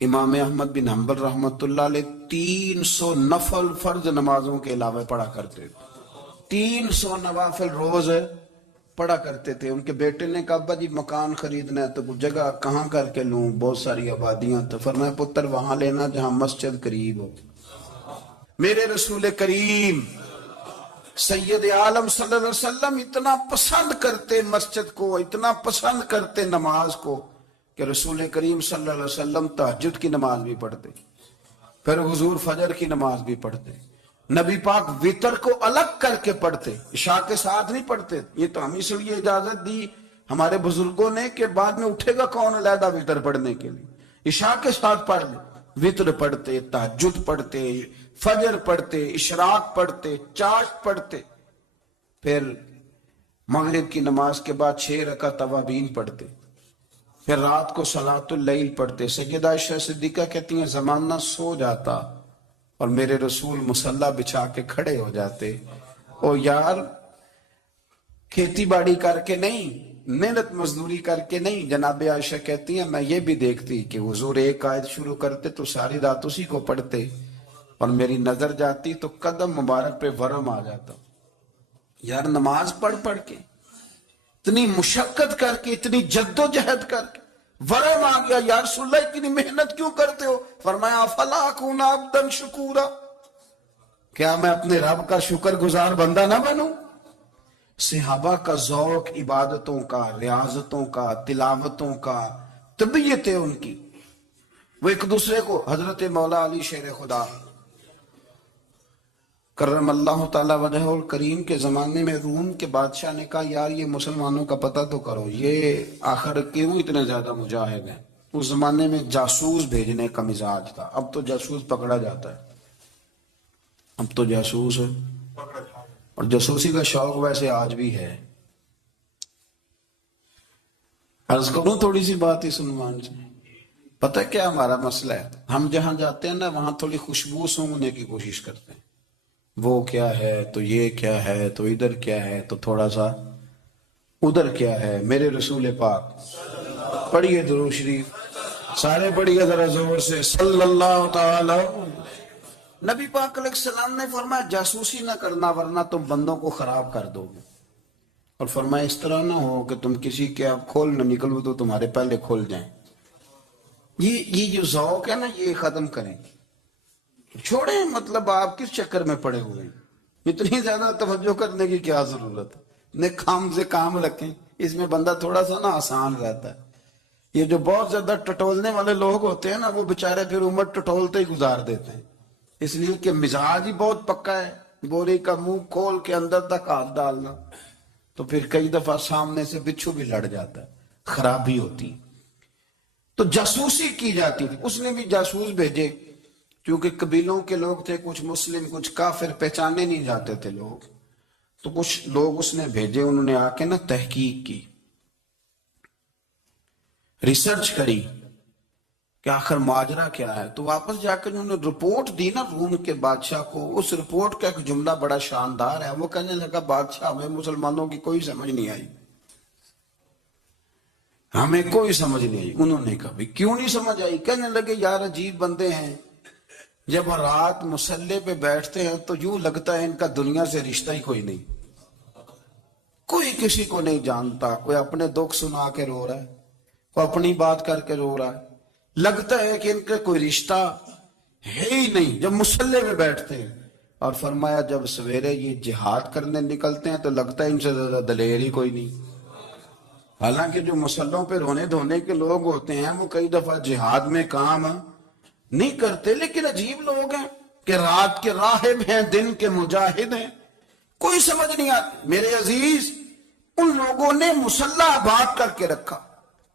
امام احمد بن حنبل رحمۃ اللہ علیہ 300 نفل فرض نمازوں کے علاوہ پڑھا کرتے تھے، 300 نوافل روز پڑھا کرتے تھے۔ ان کے بیٹے نے کہا ابا جی مکان خریدنا ہے تو جگہ کہاں کر کے لوں، بہت ساری آبادیاں، تو فرمایا پتر وہاں لینا جہاں مسجد قریب ہو۔ میرے رسول کریم سید عالم صلی اللہ علیہ وسلم اتنا پسند کرتے مسجد کو، اتنا پسند کرتے نماز کو کہ رسول کریم صلی اللہ علیہ وسلم تہجد کی نماز بھی پڑھتے، پھر حضور فجر کی نماز بھی پڑھتے، نبی پاک وتر کو الگ کر کے پڑھتے، عشاء کے ساتھ نہیں پڑھتے۔ یہ تو ہم اس لیے اجازت دی ہمارے بزرگوں نے کہ بعد میں اٹھے گا کون علیحدہ وتر پڑھنے کے لیے، عشاء کے ساتھ پڑھ لے۔ وتر پڑھتے، تہجد پڑھتے، فجر پڑھتے، اشراق پڑھتے، چاشت پڑھتے، پھر مغرب کی نماز کے بعد 6 رکعت اوابین پڑھتے، پھر رات کو صلاۃ اللیل پڑھتے۔ سیدہ عائشہ صدیقہ کہتی ہیں زمانہ سو جاتا اور میرے رسول مصلی بچھا کے کھڑے ہو جاتے۔ او یار کھیتی باڑی کر کے نہیں، محنت مزدوری کر کے نہیں، جناب عائشہ کہتی ہیں میں یہ بھی دیکھتی کہ حضور ایک آیت شروع کرتے تو ساری رات اسی کو پڑھتے، اور میری نظر جاتی تو قدم مبارک پہ ورم آ جاتا۔ یار نماز پڑھ پڑھ کے، اتنی مشقت کر کے، اتنی جد و جہد کر کے ورم آ گیا، یا رسول اللہ اتنی محنت کیوں کرتے ہو؟ فرمایا افلا اکون عبدا شکورا، کیا میں اپنے رب کا شکر گزار بندہ نہ بنوں؟ صحابہ کا ذوق عبادتوں کا، ریاضتوں کا، تلاوتوں کا، طبیعت ہے ان کی، وہ ایک دوسرے کو، حضرت مولا علی شیر خدا کرم اللہ تعالیٰ وجہ الکریم کے زمانے میں روم کے بادشاہ نے کہا یار یہ مسلمانوں کا پتہ تو کرو، یہ آخر کیوں اتنے زیادہ مجاہد ہیں؟ اس زمانے میں جاسوس بھیجنے کا مزاج تھا، اب تو جاسوس پکڑا جاتا ہے، اب تو جاسوس ہے، اور جاسوسی کا شوق ویسے آج بھی ہے۔ عرض کروں تھوڑی سی بات اس عنوان سے، پتہ کیا ہمارا مسئلہ ہے؟ ہم جہاں جاتے ہیں نا وہاں تھوڑی خوشبو سونگھنے کی کوشش کرتے ہیں، وہ کیا ہے تو یہ کیا ہے تو ادھر کیا ہے تو تھوڑا سا ادھر کیا ہے۔ میرے رسول پاک پڑھیے درود شریف، سارے پڑھیے ذرا زور سے، صلی اللہ تعالی۔ نبی پاک علیہ السلام نے فرمایا جاسوسی نہ کرنا ورنہ تم بندوں کو خراب کر دو گے، اور فرمایا اس طرح نہ ہو کہ تم کسی کے آپ کھول نہ نکلو تو تمہارے پہلے کھول جائیں۔ یہ جو ذوق ہے نا یہ ختم کریں، چھوڑیں، مطلب آپ کس چکر میں پڑے ہوئے ہیں؟ اتنی زیادہ توجہ کرنے کی کیا ضرورت ہے؟ نے کام سے کام رکھیں، اس میں بندہ تھوڑا سا نا آسان رہتا ہے۔ یہ جو بہت زیادہ ٹٹولنے والے لوگ ہوتے ہیں نا وہ بےچارے پھر عمر ٹٹولتے ہی گزار دیتے ہیں، اس لیے کہ مزاج ہی بہت پکا ہے، بوری کا منہ کھول کے اندر تک ہاتھ ڈالنا، تو پھر کئی دفعہ سامنے سے بچھو بھی لڑ جاتا ہے، خرابی ہوتی۔ تو جاسوسی کی جاتی تھی، اس نے بھی جاسوس بھیجے، کیونکہ قبیلوں کے لوگ تھے، کچھ مسلم کچھ کافر، پہچانے نہیں جاتے تھے لوگ، تو کچھ لوگ اس نے بھیجے، انہوں نے آ کے نا تحقیق کی، ریسرچ کری کہ آخر ماجرا کیا ہے، تو واپس جا کر انہوں نے رپورٹ دی نا روم کے بادشاہ کو۔ اس رپورٹ کا ایک جملہ بڑا شاندار ہے، وہ کہنے لگا بادشاہ ہمیں مسلمانوں کی کوئی سمجھ نہیں آئی، ہمیں کوئی سمجھ نہیں آئی۔ انہوں نے کہا کیوں نہیں سمجھ آئی؟ کہنے لگے یار عجیب بندے ہیں، جب رات مصلی پہ بیٹھتے ہیں تو یوں لگتا ہے ان کا دنیا سے رشتہ ہی کوئی نہیں، کوئی کسی کو نہیں جانتا، کوئی اپنے دکھ سنا کے رو رہا ہے، کوئی اپنی بات کر کے رو رہا ہے، لگتا ہے کہ ان کا کوئی رشتہ ہے ہی نہیں جب مصلی پہ بیٹھتے ہیں۔ اور فرمایا جب سویرے یہ جہاد کرنے نکلتے ہیں تو لگتا ہے ان سے زیادہ دلیر ہی کوئی نہیں۔ حالانکہ جو مسلوں پہ رونے دھونے کے لوگ ہوتے ہیں وہ کئی دفعہ جہاد میں کام نہیں کرتے، لیکن عجیب لوگ ہیں کہ رات کے راہب ہیں، دن کے مجاہد ہیں، کوئی سمجھ نہیں آتی۔ میرے عزیز ان لوگوں نے مصلی آباد کر کے رکھا،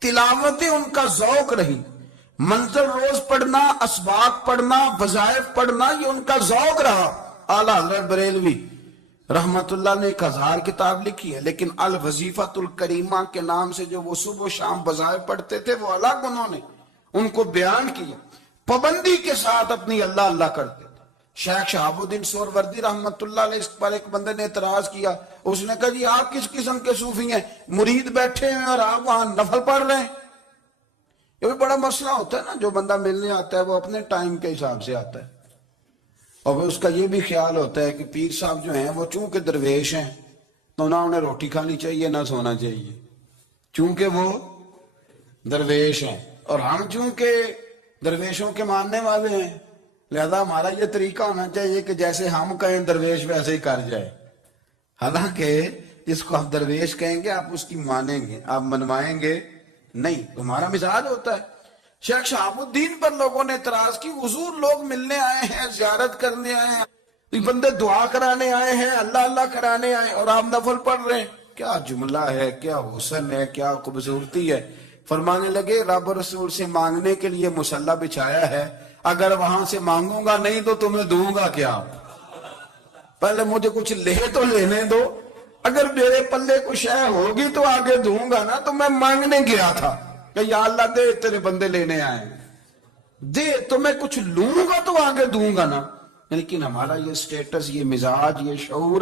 تلاوتیں ان کا ذوق رہی، منظر روز پڑھنا، اسباق پڑھنا، وظائف پڑھنا، یہ ان کا ذوق رہا۔ اعلیٰ حضرت بریلوی رحمت اللہ نے 1000 کتاب لکھی ہے، لیکن الوظیفۃ الکریمہ کے نام سے جو وہ صبح و شام وظائف پڑھتے تھے وہ الگ انہوں نے ان کو بیان کیا، پابندی کے ساتھ اپنی اللہ اللہ کرتے تھے۔ شیخ شہاب الدین سہروردی رحمت اللہ علیہ اس پر ایک بندے نے اعتراض کیا، اس نے کہا جی آپ کس قسم کے صوفی ہیں، مرید بیٹھے ہیں اور آپ وہاں نفل پڑھ رہے ہیں؟ یہ بھی بڑا مسئلہ ہوتا ہے نا، جو بندہ ملنے آتا ہے وہ اپنے ٹائم کے حساب سے آتا ہے، اور پھر اس کا یہ بھی خیال ہوتا ہے کہ پیر صاحب جو ہیں وہ چونکہ درویش ہیں تو نہ انہیں روٹی کھانی چاہیے نہ سونا چاہیے، چونکہ وہ درویش ہیں، اور ہم چونکہ درویشوں کے ماننے والے ہیں لہذا ہمارا یہ طریقہ ہونا چاہیے کہ جیسے ہم کہیں درویش ویسے ہی کر جائے، حالانکہ جس کو آپ درویش کہیں گے آپ اس کی مانیں گے، آپ منوائیں گے نہیں، تمہارا مزاج ہوتا ہے۔ شیخ شہاب الدین پر لوگوں نے اعتراض کی، حضور لوگ ملنے آئے ہیں، زیارت کرنے آئے ہیں، یہ بندے دعا کرانے آئے ہیں، اللہ اللہ کرانے آئے اور آپ نفل پڑھ رہے ہیں، کیا جملہ ہے، کیا حسن ہے، کیا خوبصورتی ہے۔ فرمانے لگے رب رسول سے مانگنے کے لیے مصلی بچھایا ہے، اگر وہاں سے مانگوں گا نہیں تو تمہیں دوں گا کیا؟ پہلے مجھے کچھ لے تو لینے دو، اگر میرے پلے کچھ ہے ہوگی تو آگے دوں گا نا، تو میں مانگنے گیا تھا کہ یا اللہ دے تیرے بندے لینے آئے دے، تو میں کچھ لوں گا تو آگے دوں گا نا۔ لیکن ہمارا یہ سٹیٹس، یہ مزاج، یہ شعور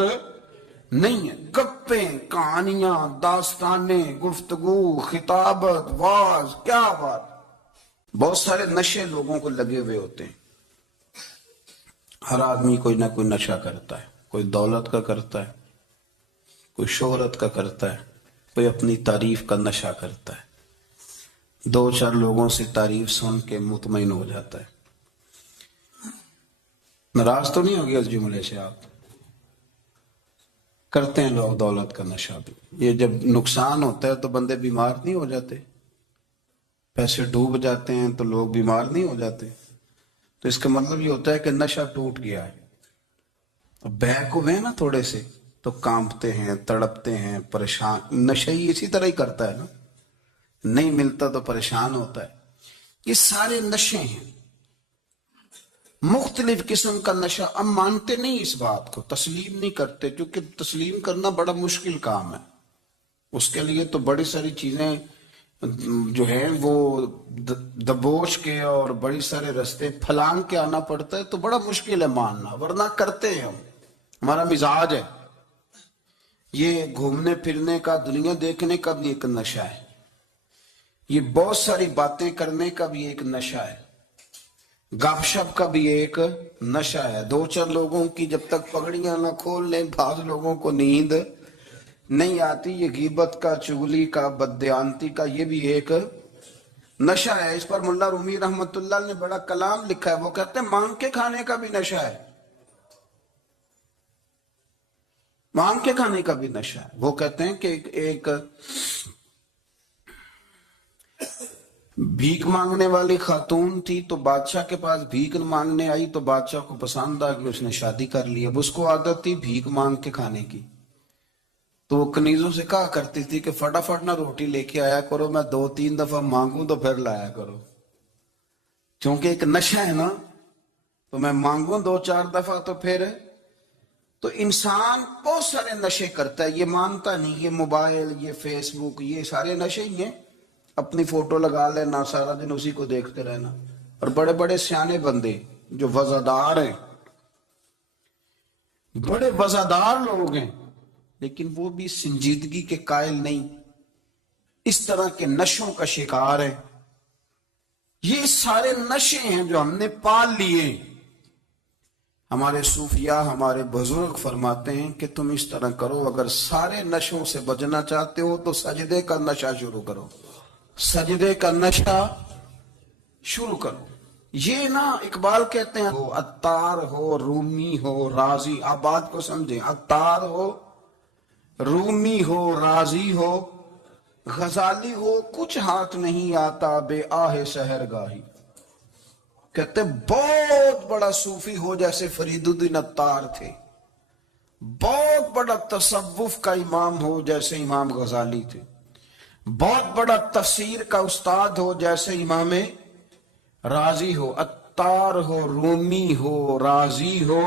نہیں ہے۔ گپیں، کہانیاں، داستانیں، گفتگو، خطابت، واز، کیا بات۔ بہت سارے نشے لوگوں کو لگے ہوئے ہوتے ہیں، ہر آدمی کوئی نہ کوئی نشہ کرتا ہے، کوئی دولت کا کرتا ہے، کوئی شہرت کا کرتا ہے، کوئی اپنی تعریف کا نشہ کرتا ہے، دو چار لوگوں سے تعریف سن کے مطمئن ہو جاتا ہے۔ ناراض تو نہیں ہوگی اس جملے سے آپ؟ کرتے ہیں لوگ دولت کا نشہ بھی، یہ جب نقصان ہوتا ہے تو بندے بیمار نہیں ہو جاتے، پیسے ڈوب جاتے ہیں تو لوگ بیمار نہیں ہو جاتے، تو اس کا مطلب یہ ہوتا ہے کہ نشہ ٹوٹ گیا ہے۔ بہک ہوئے نا تھوڑے سے تو کانپتے ہیں، تڑپتے ہیں، پریشان۔ نشہ ہی اسی طرح ہی کرتا ہے نا، نہیں ملتا تو پریشان ہوتا ہے۔ یہ سارے نشے ہیں، مختلف قسم کا نشہ۔ ہم مانتے نہیں اس بات کو، تسلیم نہیں کرتے، کیونکہ تسلیم کرنا بڑا مشکل کام ہے، اس کے لیے تو بڑی ساری چیزیں جو ہیں وہ دبوچ کے اور بڑی سارے رستے پھلانگ کے آنا پڑتا ہے، تو بڑا مشکل ہے ماننا، ورنہ کرتے ہیں ہم، ہمارا مزاج ہے۔ یہ گھومنے پھرنے کا، دنیا دیکھنے کا بھی ایک نشہ ہے، یہ بہت ساری باتیں کرنے کا بھی ایک نشہ ہے، گپ شپ کا بھی ایک نشہ ہے۔ دو چار لوگوں کی جب تک پگڑیاں نہ کھول لیں، بعض لوگوں کو نیند نہیں آتی، یہ غیبت کا، چغلی کا، بددیانتی کا، یہ بھی ایک نشہ ہے۔ اس پر ملا رومی رحمت اللہ نے بڑا کلام لکھا ہے، وہ کہتے ہیں مانگ کے کھانے کا بھی نشہ ہے، مانگ کے کھانے کا بھی نشہ ہے۔ وہ کہتے ہیں کہ ایک بھیک مانگنے والی خاتون تھی، تو بادشاہ کے پاس بھیک مانگنے آئی، تو بادشاہ کو پسند آ کہ اس نے شادی کر لی۔ اب اس کو عادت تھی بھیک مانگ کے کھانے کی، تو وہ کنیزوں سے کہا کرتی تھی کہ فٹافٹ نہ روٹی لے کے آیا کرو، میں 2-3 دفعہ مانگوں تو پھر لایا کرو، چونکہ ایک نشہ ہے نا، تو میں مانگوں 2-4 دفعہ تو پھر۔ تو انسان بہت سارے نشے کرتا ہے، یہ مانتا نہیں، یہ موبائل، یہ فیس بک، یہ سارے نشے ہی ہیں۔ اپنی فوٹو لگا لینا، سارا دن اسی کو دیکھتے رہنا، اور بڑے بڑے سیانے بندے جو وزادار ہیں، بڑے وزادار لوگ ہیں، لیکن وہ بھی سنجیدگی کے قائل نہیں، اس طرح کے نشوں کا شکار ہے۔ یہ سارے نشے ہیں جو ہم نے پال لیے۔ ہمارے صوفیاء، ہمارے بزرگ فرماتے ہیں کہ تم اس طرح کرو، اگر سارے نشوں سے بچنا چاہتے ہو تو سجدے کا نشہ شروع کرو، سجدے کا نشہ شروع کرو۔ یہ نا اقبال کہتے ہیں ہو عطار ہو، رومی ہو، رازی، آپ بات کو سمجھیں، عطار ہو، رومی ہو، رازی ہو، غزالی ہو، کچھ ہاتھ نہیں آتا بے آہ سحر گاہی۔ کہتے بہت بڑا صوفی ہو جیسے فرید الدین عطار تھے، بہت بڑا تصوف کا امام ہو جیسے امام غزالی تھے، بہت بڑا تفسیر کا استاد ہو جیسے امام رازی ہو، عطار ہو، رومی ہو، رازی ہو،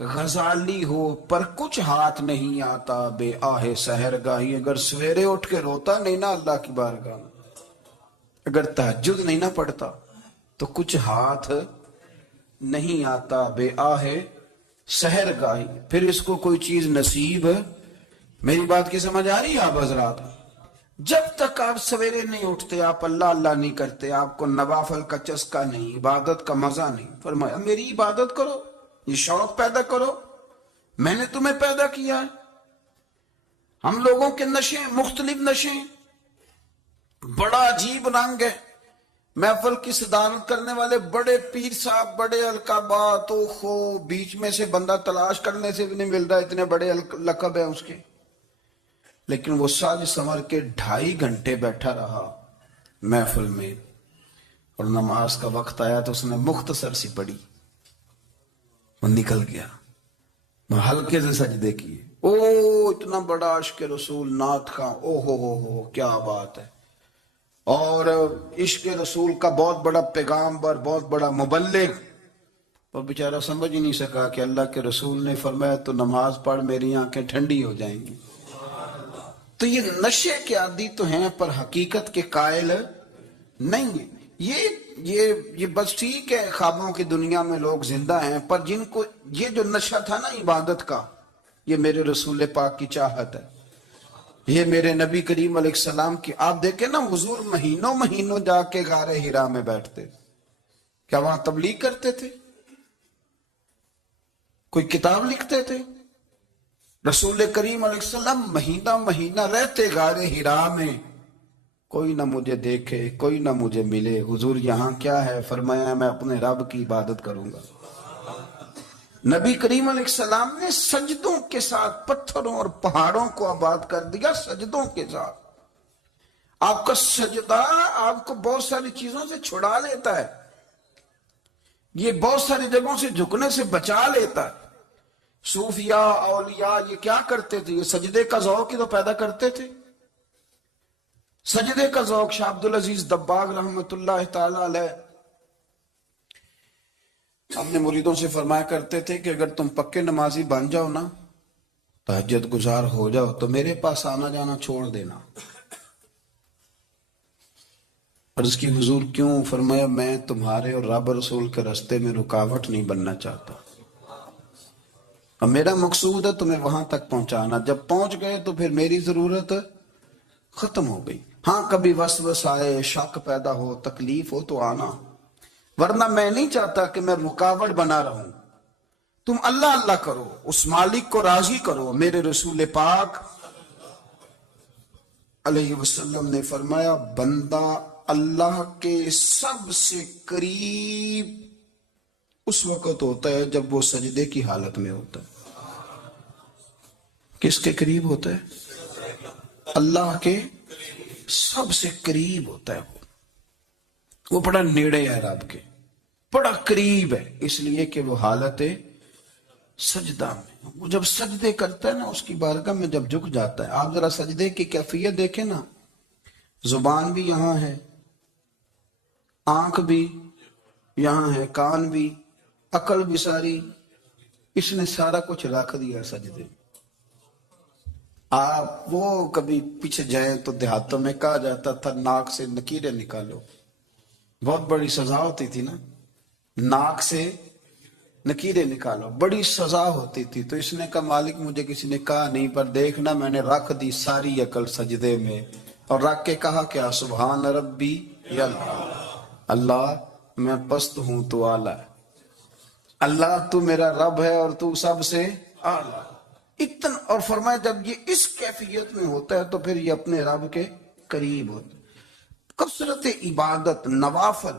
غزالی ہو، پر کچھ ہاتھ نہیں آتا بے آہ سحر گاہی۔ اگر سویرے اٹھ کے روتا نہیں نا اللہ کی بارگاہ میں، اگر تہجد نہیں نہ پڑھتا تو کچھ ہاتھ نہیں آتا بے آہ سحر گاہی، پھر اس کو کوئی چیز نصیب۔ میری بات کی سمجھ آ رہی ہے آپ حضرات؟ جب تک آپ سویرے نہیں اٹھتے آپ اللہ اللہ نہیں کرتے، آپ کو نوافل کا چسکا نہیں، عبادت کا مزہ نہیں، فرمایا میری عبادت کرو، یہ شوق پیدا کرو، میں نے تمہیں پیدا کیا ہے۔ ہم لوگوں کے نشے مختلف نشے، بڑا عجیب رنگ ہے۔ محفل کی صدارت کرنے والے بڑے پیر صاحب، بڑے القابات، اوہو، بیچ میں سے بندہ تلاش کرنے سے بھی نہیں مل رہا، اتنے بڑے لقب ہیں اس کے، لیکن وہ ساج سنور کے 2.5 گھنٹے بیٹھا رہا محفل میں، اور نماز کا وقت آیا تو اس نے مختصر سی پڑھی، وہ نکل گیا، وہ ہلکے سے سجدے کیے۔ او اتنا بڑا عشق رسول، نعت کا، او ہو کیا بات ہے، اور عشق رسول کا بہت بڑا پیغامبر، بہت بڑا مبلغ، وہ بیچارہ سمجھ ہی نہیں سکا کہ اللہ کے رسول نے فرمایا تو نماز پڑھ میری آنکھیں ٹھنڈی ہو جائیں گی۔ تو یہ نشے کے عادی تو ہیں پر حقیقت کے قائل نہیں ہیں۔ یہ بس ٹھیک ہے، خوابوں کی دنیا میں لوگ زندہ ہیں، پر جن کو یہ جو نشہ تھا نا عبادت کا، یہ میرے رسول پاک کی چاہت ہے، یہ میرے نبی کریم علیہ السلام کی۔ آپ دیکھیں نا حضور مہینوں مہینوں جا کے غار حرا میں بیٹھتے، کیا وہاں تبلیغ کرتے تھے؟ کوئی کتاب لکھتے تھے؟ رسول کریم علیہ السلام مہینہ مہینہ رہتے غار حرا میں، کوئی نہ مجھے دیکھے، کوئی نہ مجھے ملے، حضور یہاں کیا ہے؟ فرمایا میں اپنے رب کی عبادت کروں گا۔ نبی کریم علیہ السلام نے سجدوں کے ساتھ پتھروں اور پہاڑوں کو آباد کر دیا، سجدوں کے ساتھ۔ آپ کا سجدہ آپ کو بہت ساری چیزوں سے چھڑا لیتا ہے، یہ بہت ساری جگہوں سے جھکنے سے بچا لیتا ہے۔ صوفیاء اولیاء یہ کیا کرتے تھے؟ یہ سجدے کا ذوق ہی تو پیدا کرتے تھے، سجدے کا ذوق۔ شاہ عبدالعزیز دباغ رحمت اللہ تعالی علیہ اپنے مریدوں سے فرمایا کرتے تھے کہ اگر تم پکے نمازی بن جاؤ نا، تہجد گزار ہو جاؤ، تو میرے پاس آنا جانا چھوڑ دینا۔ عرض کی حضور کیوں؟ فرمایا میں تمہارے اور رب رسول کے راستے میں رکاوٹ نہیں بننا چاہتا، اور میرا مقصود ہے تمہیں وہاں تک پہنچانا، جب پہنچ گئے تو پھر میری ضرورت ختم ہو گئی۔ ہاں کبھی وسوس آئے، شک پیدا ہو، تکلیف ہو تو آنا، ورنہ میں نہیں چاہتا کہ میں رکاوٹ بنا رہوں۔ تم اللہ اللہ کرو، اس مالک کو راضی کرو۔ میرے رسول پاک علیہ وسلم نے فرمایا بندہ اللہ کے سب سے قریب اس وقت ہوتا ہے جب وہ سجدے کی حالت میں ہوتا ہے۔ کس کے قریب ہوتا ہے؟ اللہ کے سب سے قریب ہوتا ہے، وہ بڑا نیڑے ہے رب کے، بڑا قریب ہے، اس لیے کہ وہ حالت سجدہ میں، وہ جب سجدے کرتا ہے نا اس کی بارگاہ میں جب جھک جاتا ہے۔ آپ ذرا سجدے کی کیفیت دیکھیں نا، زبان بھی یہاں ہے، آنکھ بھی یہاں ہے، کان بھی، عقل بھی ساری، اس نے سارا کچھ رکھ دیا سجدے۔ آپ وہ کبھی پیچھے جائیں تو دیہاتوں میں کہا جاتا تھا ناک سے نکیریں نکالو، بہت بڑی سزا ہوتی تھی نا، ناک سے نکیریں نکالو، بڑی سزا ہوتی تھی۔ تو اس نے کہا مالک مجھے کسی نے کہا نہیں، پر دیکھنا میں نے رکھ دی ساری عقل سجدے میں، اور رکھ کے کہا کیا؟ سبحان ربی یا اللہ میں پست ہوں تو اعلیٰ ہے، اللہ تو میرا رب ہے اور تو سب سے اعلیٰ اتنا۔ اور فرمایا جب یہ اس کیفیت میں ہوتا ہے تو پھر یہ اپنے رب کے قریب ہوتا ہے۔ کثرت عبادت، نوافل۔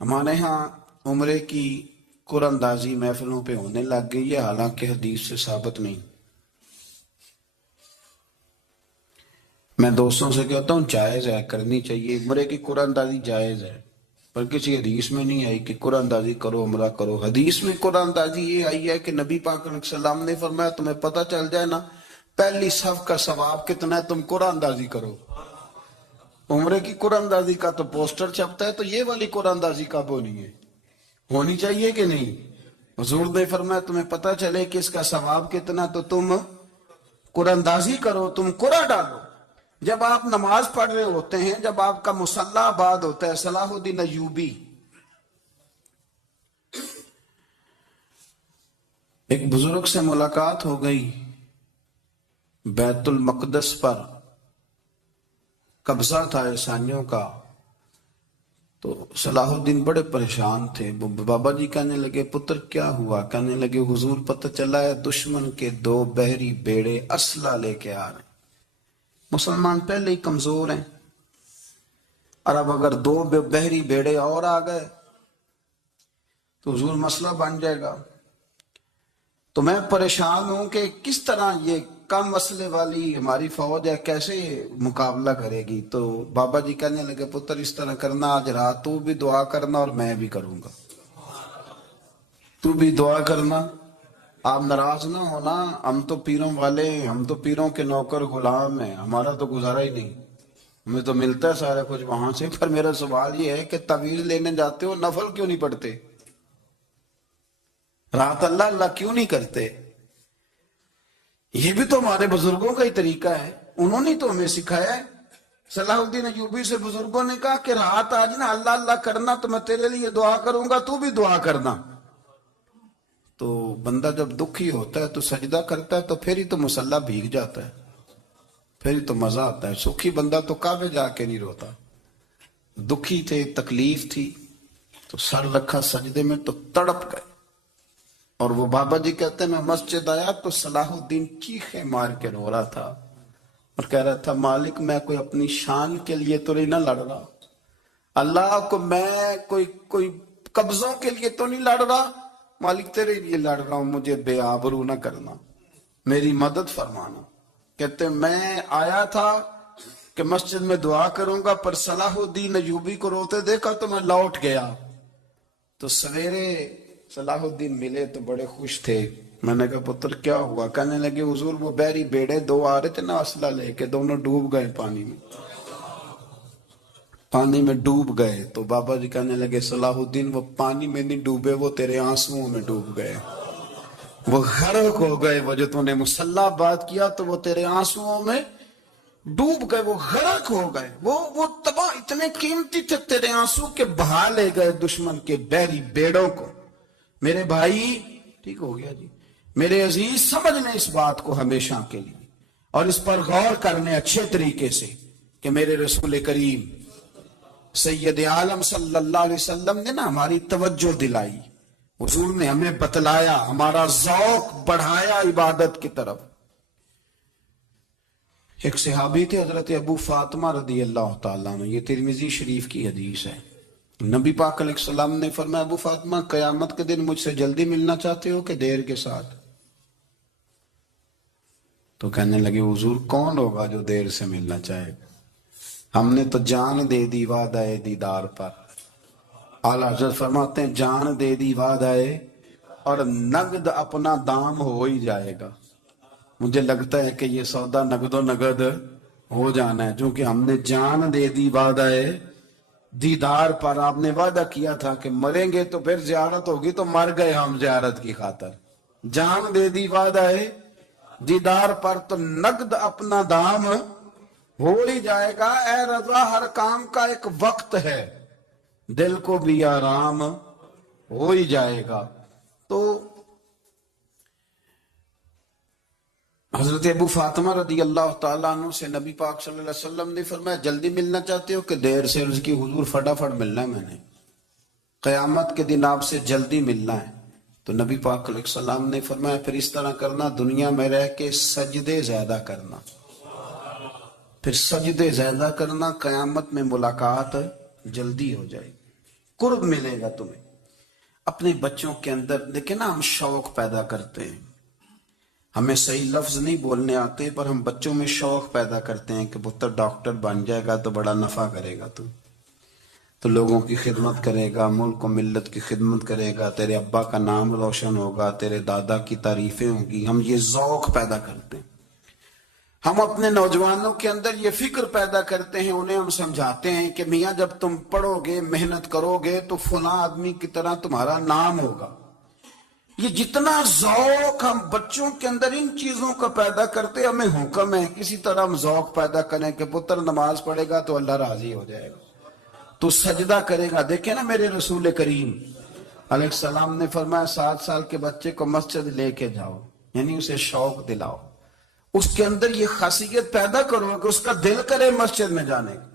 ہمارے ہاں عمرے کی قرآن اندازی محفلوں پہ ہونے لگ گئی ہے، حالانکہ حدیث سے ثابت نہیں۔ میں دوستوں سے کہتا ہوں جائز ہے، کرنی چاہیے، عمرے کی قرآن اندازی جائز ہے، پر کسی حدیث میں نہیں آئی کہ قرآن اندازی کرو عمرہ کرو۔ حدیث میں قرآن اندازی یہ آئی ہے کہ نبی پاک علیہ السلام نے فرمایا تمہیں پتہ چل جائے نا پہلی صف کا ثواب کتنا ہے، تم قرآن اندازی کرو۔ عمرے کی قرآن اندازی کا تو پوسٹر چھپتا ہے، تو یہ والی قرآن اندازی کب ہونی ہے؟ ہونی چاہیے کہ نہیں؟ حضور نے فرمایا تمہیں پتہ چلے کہ اس کا ثواب کتنا تو تم قرآن اندازی کرو، تم قرآن ڈالو۔ جب آپ نماز پڑھ رہے ہوتے ہیں، جب آپ کا مصلی آباد ہوتا ہے، صلاح الدین ایوبی ایک بزرگ سے ملاقات ہو گئی، بیت المقدس پر قبضہ تھا عیسائیوں کا، تو صلاح الدین بڑے پریشان تھے۔ بابا جی کہنے لگے پتر کیا ہوا؟ کہنے لگے حضور پتہ چلا ہے دشمن کے 2 بحری بیڑے اسلحہ لے کے آ رہے ہیں۔ مسلمان پہلے ہی کمزور ہیں، اور اب اگر 2 بحری بیڑے اور آ گئے تو حضور مسئلہ بن جائے گا۔ تو میں پریشان ہوں کہ کس طرح یہ کم مسئلے والی ہماری فوج ہے کیسے مقابلہ کرے گی۔ تو بابا جی کہنے لگے پتر اس طرح کرنا، آج رات تو بھی دعا کرنا اور میں بھی کروں گا، تو بھی دعا کرنا، آپ ناراض نہ ہونا، ہم تو پیروں والے، ہم تو پیروں کے نوکر غلام ہیں، ہمارا تو گزارا ہی نہیں، ہمیں تو ملتا ہے سارا کچھ وہاں سے۔ پر میرا سوال یہ ہے کہ تعویذ لینے جاتے ہو نفل کیوں نہیں پڑھتے؟ رات اللہ اللہ کیوں نہیں کرتے؟ یہ بھی تو ہمارے بزرگوں کا ہی طریقہ ہے، انہوں نے تو ہمیں سکھایا ہے۔ صلاح الدین ایوبی سے بزرگوں نے کہا کہ رات آج نا اللہ اللہ کرنا، تو میں تیرے لیے دعا کروں گا، تو بھی دعا کرنا۔ تو بندہ جب دکھی ہوتا ہے تو سجدہ کرتا ہے، تو پھر ہی تو مصلی بھیگ جاتا ہے، پھر ہی تو مزہ آتا ہے۔ سکھی بندہ تو کعبے جا کے نہیں روتا، دکھی تھے، تکلیف تھی، تو سر رکھا سجدے میں تو تڑپ گئے۔ اور وہ بابا جی کہتے ہیں میں مسجد آیا تو صلاح الدین چیخیں مار کے رو رہا تھا اور کہہ رہا تھا مالک میں کوئی اپنی شان کے لیے تو نہیں نہ لڑ رہا، اللہ کو میں کوئی قبضوں کے لیے تو نہیں لڑ رہا، مالک تیرے لیے لڑ رہا ہوں، مجھے بے آبرو نہ کرنا، میری مدد فرمانا۔ کہتے میں آیا تھا کہ مسجد میں دعا کروں گا، پر صلاح الدین ایوبی کو روتے دیکھا تو میں لوٹ گیا۔ تو سویرے صلاح الدین ملے تو بڑے خوش تھے۔ میں نے کہا پتر کیا ہوا؟ کہنے لگے حضور وہ بحری بیڑے 2 آ رہے تھے نا اسلحہ لے کے، دونوں ڈوب گئے پانی میں ڈوب گئے۔ تو بابا جی کہنے لگے صلاح الدین وہ پانی میں نہیں ڈوبے، وہ تیرے آنسوؤں میں ڈوب گئے، وہ غرق ہو گئے، وہ جو تو نے مسلح بات کیا تو وہ تیرے آنسوؤں میں ڈوب گئے، وہ غرق ہو گئے، وہ تباہ، اتنے قیمتی تھے تیرے آنسو کے، بہا لے گئے دشمن کے بحری بیڑوں کو۔ میرے بھائی ٹھیک ہو گیا جی، میرے عزیز سمجھ لیں اس بات کو ہمیشہ کے لیے، اور اس پر غور کرنے اچھے طریقے سے کہ میرے رسول کریم سید عالم صلی اللہ علیہ وسلم نے نا ہماری توجہ دلائی، حضور نے ہمیں بتلایا، ہمارا ذوق بڑھایا عبادت کی طرف۔ ایک صحابی تھے حضرت ابو فاطمہ رضی اللہ تعالیٰ عنہ، یہ ترمذی شریف کی حدیث ہے۔ نبی پاک علیہ السلام نے فرمایا ابو فاطمہ قیامت کے دن مجھ سے جلدی ملنا چاہتے ہو کہ دیر کے ساتھ؟ تو کہنے لگے حضور کون ہوگا جو دیر سے ملنا چاہے گا، ہم نے تو جان دے دی وعدہ دیدار پر۔ اعلیٰ حضرت فرماتے ہیں جان دے دی وعدہ اور نقد اپنا دام ہو ہی جائے گا۔ مجھے لگتا ہے کہ یہ سودا نقد و نقد ہو جانا ہے، چونکہ ہم نے جان دے دی وعدہ دیدار پر۔ آپ نے وعدہ کیا تھا کہ مریں گے تو پھر زیارت ہوگی، تو مر گئے ہم زیارت کی خاطر۔ جان دے دی وعدہ دیدار پر، تو نقد اپنا دام ہو ہی جائے گا۔ اے رضا ہر کام کا ایک وقت ہے، دل کو بھی آرام ہو ہی جائے گا۔ تو حضرت ابو فاطمہ رضی اللہ تعالیٰ عنہ سے نبی پاک صلی اللہ علیہ وسلم نے فرمایا جلدی ملنا چاہتے ہو کہ دیر سے؟ عرض کی حضور فٹافٹ ملنا ہے، میں نے قیامت کے دن آپ سے جلدی ملنا ہے۔ تو نبی پاک علیہ السلام نے فرمایا پھر اس طرح کرنا، دنیا میں رہ کے سجدے زیادہ کرنا، پھر سجدے زیادہ کرنا، قیامت میں ملاقات جلدی ہو جائے گی، قرب ملے گا تمہیں۔ اپنے بچوں کے اندر دیکھیں نا، ہم شوق پیدا کرتے ہیں، ہمیں صحیح لفظ نہیں بولنے آتے، پر ہم بچوں میں شوق پیدا کرتے ہیں کہ پتر ڈاکٹر بن جائے گا تو بڑا نفع کرے گا، تو لوگوں کی خدمت کرے گا، ملک و ملت کی خدمت کرے گا، تیرے ابا کا نام روشن ہوگا، تیرے دادا کی تعریفیں ہوں گی۔ ہم یہ ذوق پیدا کرتے ہیں، ہم اپنے نوجوانوں کے اندر یہ فکر پیدا کرتے ہیں، انہیں ہم سمجھاتے ہیں کہ میاں جب تم پڑھو گے، محنت کرو گے تو فلاں آدمی کی طرح تمہارا نام ہوگا۔ یہ جتنا ذوق ہم بچوں کے اندر ان چیزوں کا پیدا کرتے، ہمیں حکم ہے کسی طرح ہم ذوق پیدا کریں کہ پتر نماز پڑھے گا تو اللہ راضی ہو جائے گا، تو سجدہ کرے گا۔ دیکھیں نا میرے رسول کریم علیہ السلام نے فرمایا 7 سال کے بچے کو مسجد لے کے جاؤ، یعنی اسے شوق دلاؤ، اس کے اندر یہ خاصیت پیدا کرو کہ اس کا دل کرے مسجد میں جانے کا،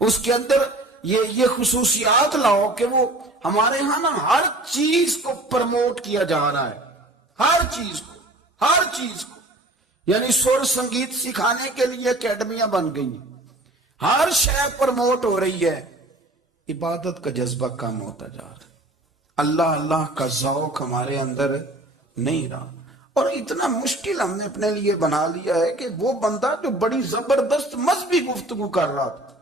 اس کے اندر یہ خصوصیات لاؤ کہ وہ ہمارے ہاں نا ہر چیز کو پرموٹ کیا جا رہا ہے، ہر چیز کو یعنی سر سنگیت سکھانے کے لیے اکیڈمیاں بن گئی ہیں، ہر شے پرموٹ ہو رہی ہے، عبادت کا جذبہ کم ہوتا جا رہا ہے، اللہ کا ذوق ہمارے اندر نہیں رہا۔ اور اتنا مشکل ہم نے اپنے لیے بنا لیا ہے کہ وہ بندہ جو بڑی زبردست مذہبی گفتگو کر رہا تھا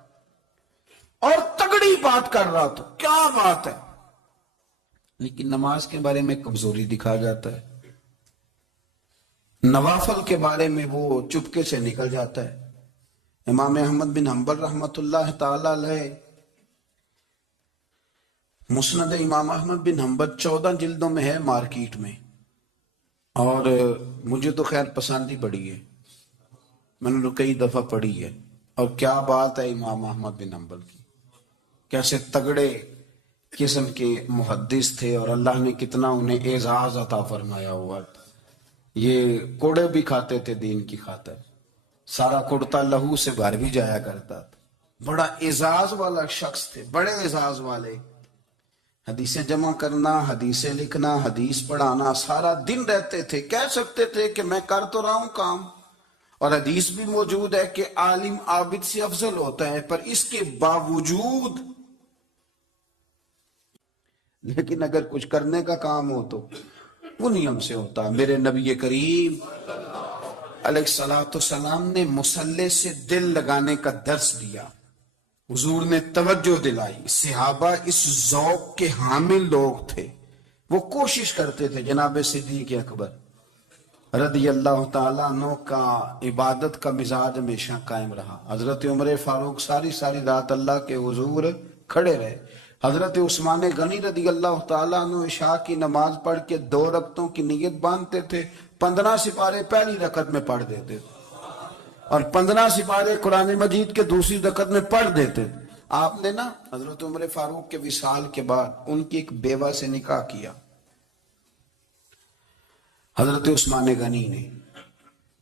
اور تگڑی بات کر رہا تھا، کیا بات ہے، لیکن نماز کے بارے میں کمزوری دکھا جاتا ہے، نوافل کے بارے میں وہ چپکے سے نکل جاتا ہے۔ امام احمد بن حنبل رحمت اللہ تعالی علیہ، مسند امام احمد بن حنبل 14 جلدوں میں ہے مارکیٹ میں، اور مجھے تو خیر پسند ہی پڑی ہے، میں نے تو کئی دفعہ پڑھی ہے، اور کیا بات ہے امام احمد بن حنبل کی، کیسے تگڑے قسم کے محدث تھے، اور اللہ نے کتنا انہیں اعزاز عطا فرمایا ہوا تھا، یہ کوڑے بھی کھاتے تھے دین کی خاطر، سارا کڑتا لہو سے بھر بھی جایا کرتا تھا، بڑا اعزاز والا شخص تھے، بڑے اعزاز والے، حدیثیں جمع کرنا، حدیثیں لکھنا، حدیث پڑھانا، سارا دن رہتے تھے، کہہ سکتے تھے کہ میں کر تو رہا ہوں کام، اور حدیث بھی موجود ہے کہ عالم عابد سے افضل ہوتا ہے، پر اس کے باوجود لیکن اگر کچھ کرنے کا کام ہو تو وہ نیم سے ہوتا۔ میرے نبی کریم علیہ السلام نے مصلے سے دل لگانے کا درس دیا، حضور نے توجہ دلائی، صحابہ اس ذوق کے حامل لوگ تھے، وہ کوشش کرتے تھے۔ جناب صدیق اکبر رضی اللہ تعالیٰ عنہ کا عبادت کا مزاج ہمیشہ قائم رہا۔ حضرت عمر فاروق ساری رات اللہ کے حضور کھڑے رہے۔ حضرت عثمان غنی رضی اللہ تعالیٰ عنہ عشاء کی نماز پڑھ کے 2 رکعتوں کی نیت باندھتے تھے، 15 سپارے پہلی رکعت میں پڑھ دیتے تھے، اور 15 سپارے قرآن مجید کے دوسری رکعت میں پڑھ دیتے تھے۔ آپ نے نا حضرت عمر فاروق کے وصال کے بعد ان کی ایک بیوہ سے نکاح کیا، حضرت عثمان غنی نے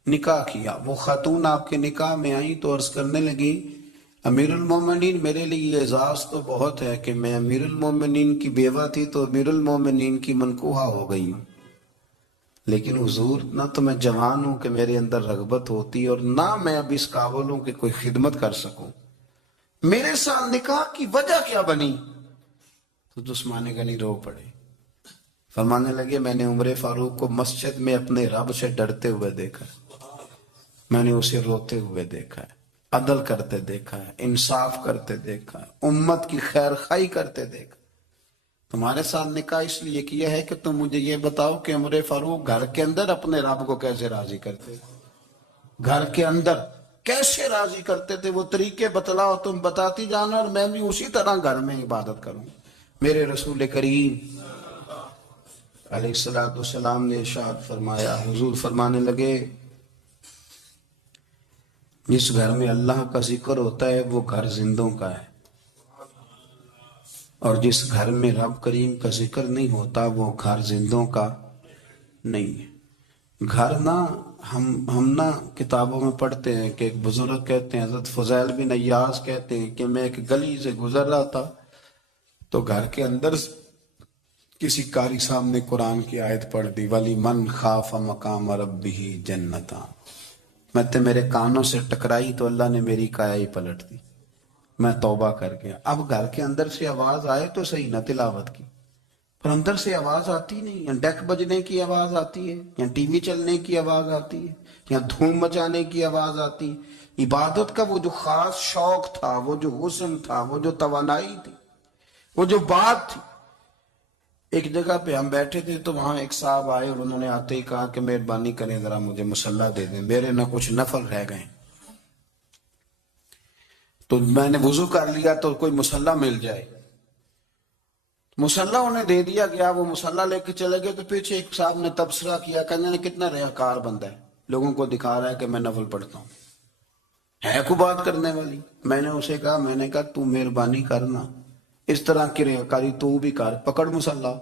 نکاح کیا۔ وہ خاتون آپ کے نکاح میں آئی تو عرض کرنے لگی، امیر المومنین میرے لیے اعزاز تو بہت ہے کہ میں امیر المومنین کی بیوہ تھی تو امیر المومنین کی منکوحہ ہو گئی ہوں، لیکن حضور نہ تو میں جوان ہوں کہ میرے اندر رغبت ہوتی، اور نہ میں اب اس قابل ہوں کہ کوئی خدمت کر سکوں، میرے ساتھ نکاح کی وجہ کیا بنی؟ تو عثمان غنی رو پڑے، فرمانے لگے میں نے عمر فاروق کو مسجد میں اپنے رب سے ڈرتے ہوئے دیکھا، میں نے اسے روتے ہوئے دیکھا ہے، عدل کرتے دیکھا ہے، انصاف کرتے دیکھا ہے، امت کی خیر خواہی کرتے دیکھا۔ تمہارے ساتھ نکاح اس لیے کیا ہے کہ تم مجھے یہ بتاؤ کہ عمر فاروق گھر کے اندر اپنے رب کو کیسے راضی کرتے، گھر کے اندر کیسے راضی کرتے تھے، وہ طریقے بتلاؤ، تم بتاتی جانا، اور میں بھی اسی طرح گھر میں عبادت کروں۔ میرے رسول کریم علیہ السلام نے ارشاد فرمایا، حضور فرمانے لگے جس گھر میں اللہ کا ذکر ہوتا ہے وہ گھر زندوں کا ہے، اور جس گھر میں رب کریم کا ذکر نہیں ہوتا وہ گھر زندوں کا نہیں ہے۔ گھر نا ہم نا کتابوں میں پڑھتے ہیں کہ ایک بزرگ کہتے ہیں، حضرت فضیل بن ایاز کہتے ہیں کہ میں ایک گلی سے گزر رہا تھا تو گھر کے اندر کسی قاری صاحب نے قرآن کی آیت پڑھ دی، وَلِمَنْ خَافَ مَقَامَ رَبِّهِ جَنَّتَانِ، میں تے میرے کانوں سے ٹکرائی تو اللہ نے میری کایا ہی پلٹ دی، میں توبہ کر گیا۔ اب گھر کے اندر سے آواز آئے تو صحیح نہ تلاوت کی، پر اندر سے آواز آتی نہیں، یا ڈیک بجنے کی آواز آتی ہے، یا ٹی وی چلنے کی آواز آتی ہے، یا دھوم مچانے کی آواز آتی ہے۔ عبادت کا وہ جو خاص شوق تھا، وہ جو حسن تھا، وہ جو توانائی تھی، وہ جو بات تھی۔ ایک جگہ پہ ہم بیٹھے تھے تو وہاں ایک صاحب آئے اور انہوں نے آتے ہی کہا کہ مہربانی کریں ذرا مجھے مصلی دے دیں، میرے نہ کچھ نفل رہ گئے۔ تو میں نے وضو کر لیا تو کوئی مصلی مل جائے، مصلی انہیں دے دیا گیا، وہ مصلی لے کے چلے گئے تو پیچھے ایک صاحب نے تبصرہ کیا، کہنے کتنا ریاکار بندہ ہے، لوگوں کو دکھا رہا ہے کہ میں نفل پڑھتا ہوں، ہے کو بات کرنے والی۔ میں نے اسے کہا، میں نے کہا تو مہربانی کرنا اس طرح کی ریاکاری تو بھی کر، پکڑ مصلی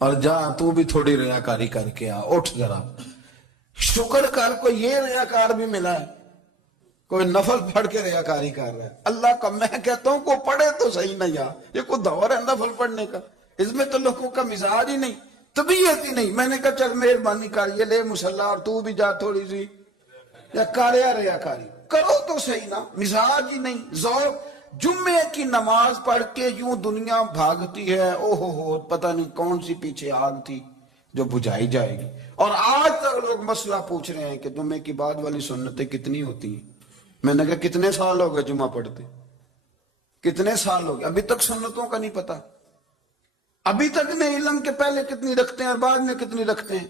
اور جا تو بھی تھوڑی ریاکاری کر کے آ، اٹھ ذرا۔ شکر کر کو یہ ریاکار بھی ملا ہے، کوئی نفل پڑھ کے ریاکاری کر رہا ہے۔ اللہ کا میں کہتا ہوں کو پڑھے تو صحیح نہ، یار یہ کوئی دور ہے نفل پڑھنے کا؟ اس میں تو لوگوں کا مزاج ہی نہیں، طبیعت ہی نہیں۔ میں نے کہا چل مہربانی کر یہ لے مصلی اور تو بھی جا تھوڑی سی، یا کاریا ریاکاری کرو تو صحیح نا، مزاج ہی نہیں، ذوق۔ جمعے کی نماز پڑھ کے یوں دنیا بھاگتی ہے، او ہو پتہ نہیں کون سی پیچھے آگ تھی جو بجھائی جائے گی۔ اور آج تک لوگ مسئلہ پوچھ رہے ہیں کہ جمعے کی بعد والی سنتیں کتنی ہوتی ہیں۔ میں نے کہا کتنے سال ہو گئے جمعہ پڑھتے، کتنے سال ہو گئے، ابھی تک سنتوں کا نہیں پتا، ابھی تک نہیں علم کے پہلے کتنی رکھتے ہیں اور بعد میں کتنی رکھتے ہیں۔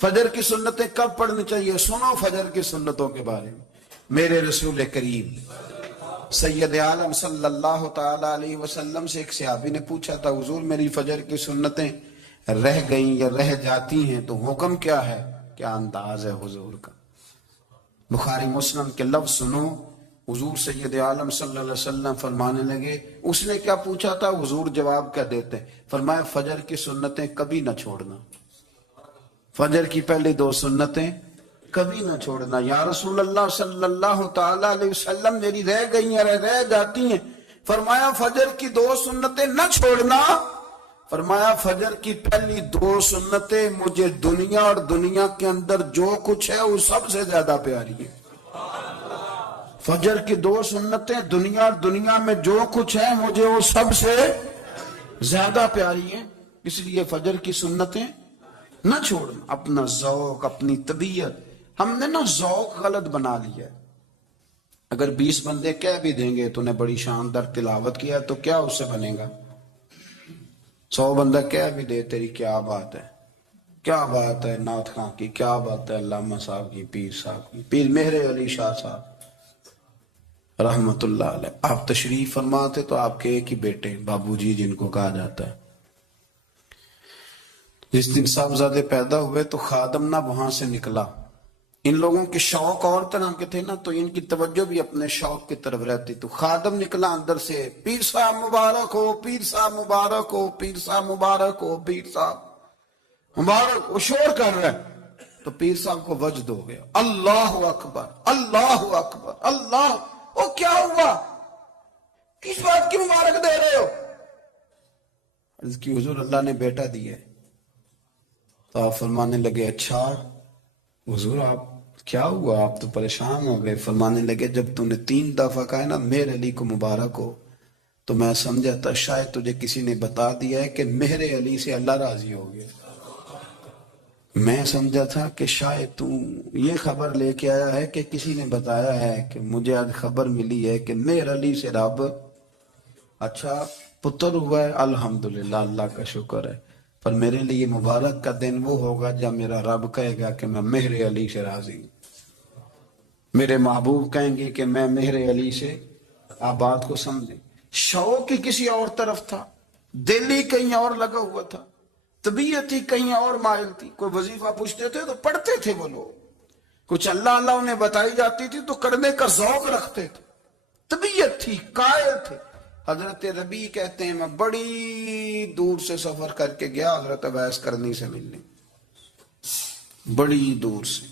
فجر کی سنتیں کب پڑھنی چاہیے؟ سنو فجر کی سنتوں کے بارے میں۔ میرے رسول کریم سید عالم صلی اللہ تعالی علیہ وسلم سے ایک صحابی نے پوچھا تھا، حضور میری فجر کی سنتیں رہ گئیں یا رہ جاتی ہیں تو حکم کیا ہے؟ کیا انداز ہے حضور کا؟ بخاری مسلم کے لفظ سنو، حضور سید عالم صلی اللہ علیہ وسلم فرمانے لگے، اس نے کیا پوچھا تھا؟ حضور جواب کیا دیتے؟ فرمایا فجر کی سنتیں کبھی نہ چھوڑنا، فجر کی پہلی 2 سنتیں کبھی نہ چھوڑنا۔ یا رسول اللہ صلی اللہ تعالی علیہ وسلم میری رہ گئی ہیں، رہ جاتی ہیں۔ فرمایا فجر کی 2 سنتیں نہ چھوڑنا، فرمایا فجر کی پہلی 2 سنتیں مجھے دنیا اور دنیا کے اندر جو کچھ ہے وہ سب سے زیادہ پیاری ہے۔ فجر کی 2 سنتیں دنیا اور دنیا میں جو کچھ ہے مجھے وہ سب سے زیادہ پیاری ہیں، اس لیے فجر کی سنتیں نہ چھوڑنا۔ اپنا ذوق، اپنی طبیعت، ہم نے نا ذوق غلط بنا لیا ہے۔ اگر 20 بندے کہہ بھی دیں گے تو نے بڑی شاندار تلاوت کیا تو کیا اس سے بنے گا؟ 100 بندہ کہہ بھی دے تیری کیا بات ہے، کیا بات ہے نعت خاں کی، کیا بات ہے علامہ صاحب کی، پیر صاحب کی، پیر مہر علی شاہ صاحب رحمت اللہ علیہ۔ آپ تشریف فرماتے تو آپ کے ایک ہی بیٹے بابو جی جن کو کہا جاتا ہے، جس دن صاحبزادے پیدا ہوئے تو خادم نہ وہاں سے نکلا۔ ان لوگوں کے شوق اور طرح کے تھے نا، تو ان کی توجہ بھی اپنے شوق کی طرف رہتی، تو خادم نکلا اندر سے، پیر صاحب مبارک ہو، پیر صاحب مبارک ہو، پیر صاحب مبارک ہو، پیر صاحب مبارک، وہ شور کر رہا ہے۔ تو پیر صاحب کو وجد ہو گیا، اللہ اکبر اللہ اکبر اللہ، وہ کیا ہوا، کس بات کی مبارک دے رہے ہو؟ عرض کی حضور اللہ نے بیٹا دیا ہے۔ تو آپ فرمانے لگے اچھا حضور آپ کیا ہوا، آپ تو پریشان ہو گئے۔ فرمانے لگے جب تو نے 3 دفعہ کہا نا مہر علی کو مبارک ہو، تو میں سمجھا تھا شاید تجھے کسی نے بتا دیا ہے کہ مہر علی سے اللہ راضی ہو گیا۔ میں سمجھا تھا کہ شاید تو یہ خبر لے کے آیا ہے کہ کسی نے بتایا ہے کہ مجھے آج خبر ملی ہے کہ مہر علی سے رب اچھا پتر ہوا ہے، الحمدللہ اللہ کا شکر ہے، پر میرے لیے مبارک کا دن وہ ہوگا جب میرا رب کہے گا کہ میں مہر علی سے راضی ہوں، میرے محبوب کہیں گے کہ میں مہر علی سے۔ آپ بات کو سمجھیں، شوق ہی کسی اور طرف تھا، دل ہی کہیں اور لگا ہوا تھا، طبیعت ہی کہیں اور مائل تھی۔ کوئی وظیفہ پوچھتے تھے تو پڑھتے تھے وہ لوگ، کچھ اللہ اللہ انہیں بتائی جاتی تھی تو کرنے کا ذوق رکھتے تھے، طبیعت تھی، قائل تھے۔ حضرت ربیع کہتے ہیں میں بڑی دور سے سفر کر کے گیا حضرت اویس کرنی سے ملنے، بڑی دور سے،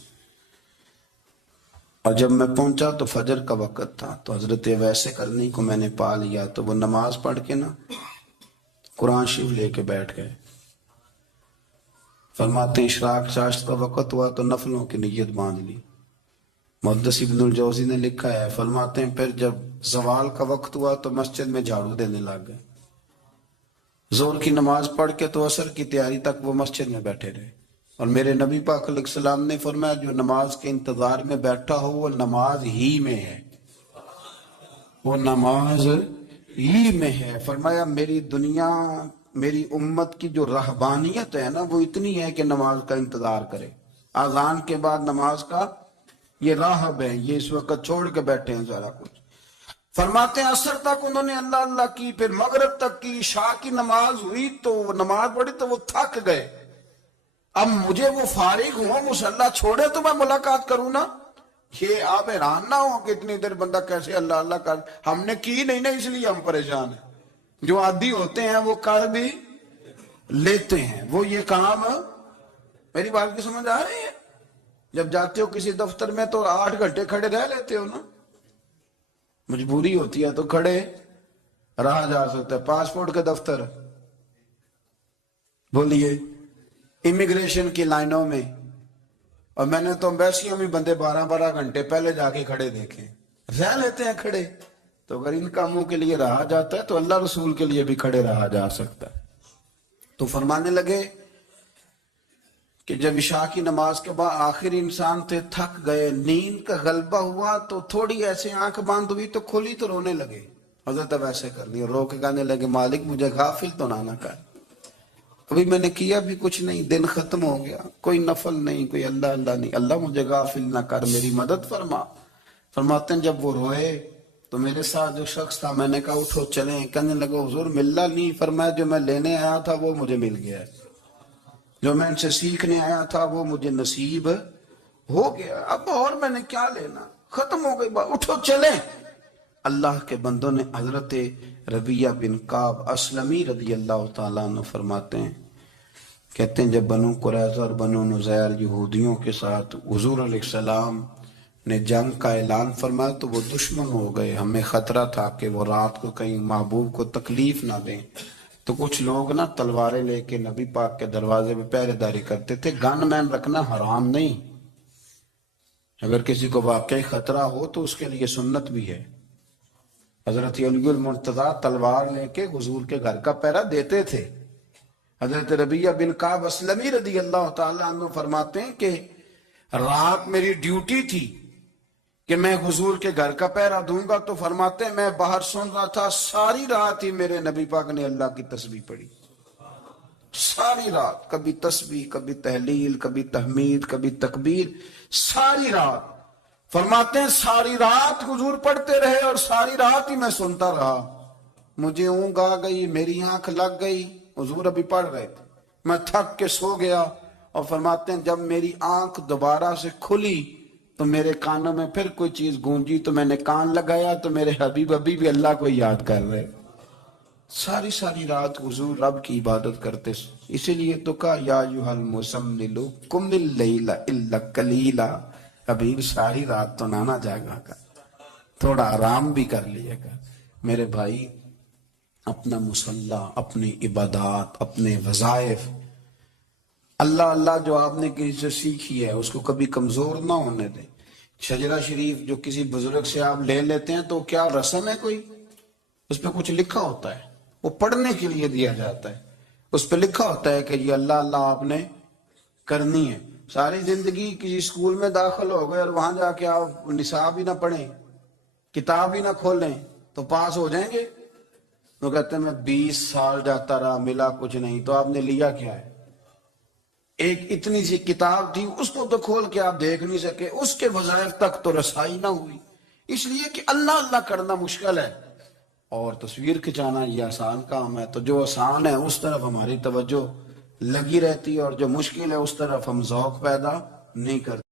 اور جب میں پہنچا تو فجر کا وقت تھا، تو حضرت اویس کرنی کو میں نے پا لیا، تو وہ نماز پڑھ کے نا قرآن شریف لے کے بیٹھ گئے۔ فرماتے ہیں اشراق چاشت کا وقت ہوا تو نفلوں کی نیت باندھ لی۔ محدث ابن الجوزی نے لکھا ہے، فرماتے ہیں پھر جب زوال کا وقت ہوا تو مسجد میں جھاڑو دینے لگ گئے۔ زور کی نماز پڑھ کے تو عصر کی تیاری تک وہ مسجد میں بیٹھے رہے، اور میرے نبی پاک علیہ السلام نے فرمایا جو نماز کے انتظار میں بیٹھا ہو وہ نماز ہی میں ہے، وہ نماز ہی میں ہے۔ فرمایا میری دنیا، میری امت کی جو رہبانیت ہے نا وہ اتنی ہے کہ نماز کا انتظار کرے، اذان کے بعد نماز کا یہ راہب ہے، یہ اس وقت چھوڑ کے بیٹھے ہیں سارا کچھ۔ فرماتے ہیں عصر تک انہوں نے اللہ اللہ کی، پھر مغرب تک کی، عشاء کی نماز ہوئی تو وہ نماز پڑھی تو وہ تھک گئے، اب مجھے وہ فارغ ہوں مصلی چھوڑے تو میں ملاقات کروں نا۔ یہ آپ حیران نہ ہو کہ اتنی دیر بندہ کیسے اللہ اللہ کر، ہم نے کی نہیں نا اس لیے ہم پریشان ہیں، جو عادی ہوتے ہیں وہ کر بھی لیتے ہیں، وہ یہ کام، میری بات کی سمجھ آ رہی ہے؟ جب جاتے ہو کسی دفتر میں تو 8 گھنٹے کھڑے رہ لیتے ہو نا، مجبوری ہوتی ہے تو کھڑے رہا جا سکتا ہے۔ پاسپورٹ کے دفتر بولیے، امیگریشن کی لائنوں میں، اور میں نے تو امبیسیوں میں بندے 12 گھنٹے پہلے جا کے کھڑے دیکھے، رہ لیتے ہیں کھڑے۔ تو اگر ان کاموں کے لیے رہا جاتا ہے تو اللہ رسول کے لیے بھی کھڑے رہا جا سکتا ہے۔ تو فرمانے لگے کہ جب عشاء کی نماز کے بعد آخر انسان تھے، تھک گئے، نیند کا غلبہ ہوا، تو تھوڑی ایسے آنکھ بند ہوئی تو کھلی تو رونے لگے۔ حضرت ویسے کر لی، رو کے کہنے لگے مالک مجھے غافل تو نہ کر، ابھی میں نے کیا بھی کچھ نہیں، دن ختم ہو گیا، کوئی نفل نہیں، کوئی اللہ اللہ نہیں، اللہ مجھے غافل نہ کر، میری مدد فرما۔ فرماتے ہیں جب وہ روئے تو میرے ساتھ جو شخص تھا، میں نے کہا اٹھو چلیں، کہنے لگا حضور ملنا نہیں، فرمایا جو میں لینے آیا تھا وہ مجھے مل گیا ہے، جو میں ان سے سیکھنے آیا تھا وہ مجھے نصیب ہو گیا، اب اور میں نے کیا لینا، ختم ہو گئی بات، اٹھو چلیں۔ اللہ کے بندوں نے حضرت ربیہ بن کعب اسلمی رضی اللہ تعالیٰ عنہ فرماتے ہیں، کہتے ہیں جب بنو قریظہ اور بنو نذیر یہودیوں کے ساتھ حضور علیہ السلام نے جنگ کا اعلان فرمایا تو وہ دشمن ہو گئے، ہمیں خطرہ تھا کہ وہ رات کو کہیں محبوب کو تکلیف نہ دیں، تو کچھ لوگ نا تلواریں لے کے نبی پاک کے دروازے پہ پہرے داری کرتے تھے۔ گن مین رکھنا حرام نہیں، اگر کسی کو واقعی خطرہ ہو تو اس کے لیے سنت بھی ہے۔ حضرت علی المرتضیٰ تلوار لے کے حضور کے گھر کا پہرا دیتے تھے۔ حضرت ربیہ بن کعب اسلمی رضی اللہ تعالیٰ عنہ فرماتے ہیں کہ رات میری ڈیوٹی تھی کہ میں حضور کے گھر کا پہرا دوں گا، تو فرماتے ہیں میں باہر سن رہا تھا، ساری رات ہی میرے نبی پاک نے اللہ کی تسبیح پڑھی، ساری رات، کبھی تسبیح، کبھی تحلیل، کبھی تحمید، کبھی تکبیر، ساری رات۔ فرماتے ہیں ساری رات حضور پڑھتے رہے اور ساری رات ہی میں سنتا رہا، مجھے اونگ آ گئی، میری آنکھ لگ گئی، حضور ابھی پڑھ رہے تھے، میں تھک کے سو گیا، اور فرماتے ہیں جب میری آنکھ دوبارہ سے کھلی تو میرے کانوں میں پھر کوئی چیز گونجی، تو میں نے کان لگایا تو میرے حبیب ابھی بھی اللہ کو یاد کر رہے، ساری رات حضور رب کی عبادت کرتے۔ اسی لیے تو کہا یا ایھا المزمل قم اللیل الا قلیلا، ابھی ساری رات تو نہ جاگا کر، تھوڑا آرام بھی کر لیا کر۔ میرے بھائی اپنا مصلی، اپنی عبادات، اپنے وظائف، اللہ اللہ جو آپ نے کسی سے سیکھی ہے اس کو کبھی کمزور نہ ہونے دیں۔ شجرہ شریف جو کسی بزرگ سے آپ لے لیتے ہیں تو کیا رسم ہے کوئی؟ اس پہ کچھ لکھا ہوتا ہے، وہ پڑھنے کے لیے دیا جاتا ہے، اس پہ لکھا ہوتا ہے کہ یہ اللہ اللہ آپ نے کرنی ہے۔ ساری زندگی کسی اسکول میں داخل ہو گئے اور وہاں جا کے آپ نصاب ہی نہ پڑھیں، کتاب ہی نہ کھولیں تو پاس ہو جائیں گے؟ وہ کہتے ہیں میں 20 سال جاتا رہا ملا کچھ نہیں، تو آپ نے لیا کیا ہے؟ ایک اتنی سی کتاب تھی، اس کو تو کھول کے آپ دیکھ نہیں سکے، اس کے وظائف تک تو رسائی نہ ہوئی، اس لیے کہ اللہ اللہ کرنا مشکل ہے اور تصویر کھچانا یہ آسان کام ہے۔ تو جو آسان ہے اس طرف ہماری توجہ لگی رہتی ہے اور جو مشکل ہے اس طرف ہم ذوق پیدا نہیں کرتے۔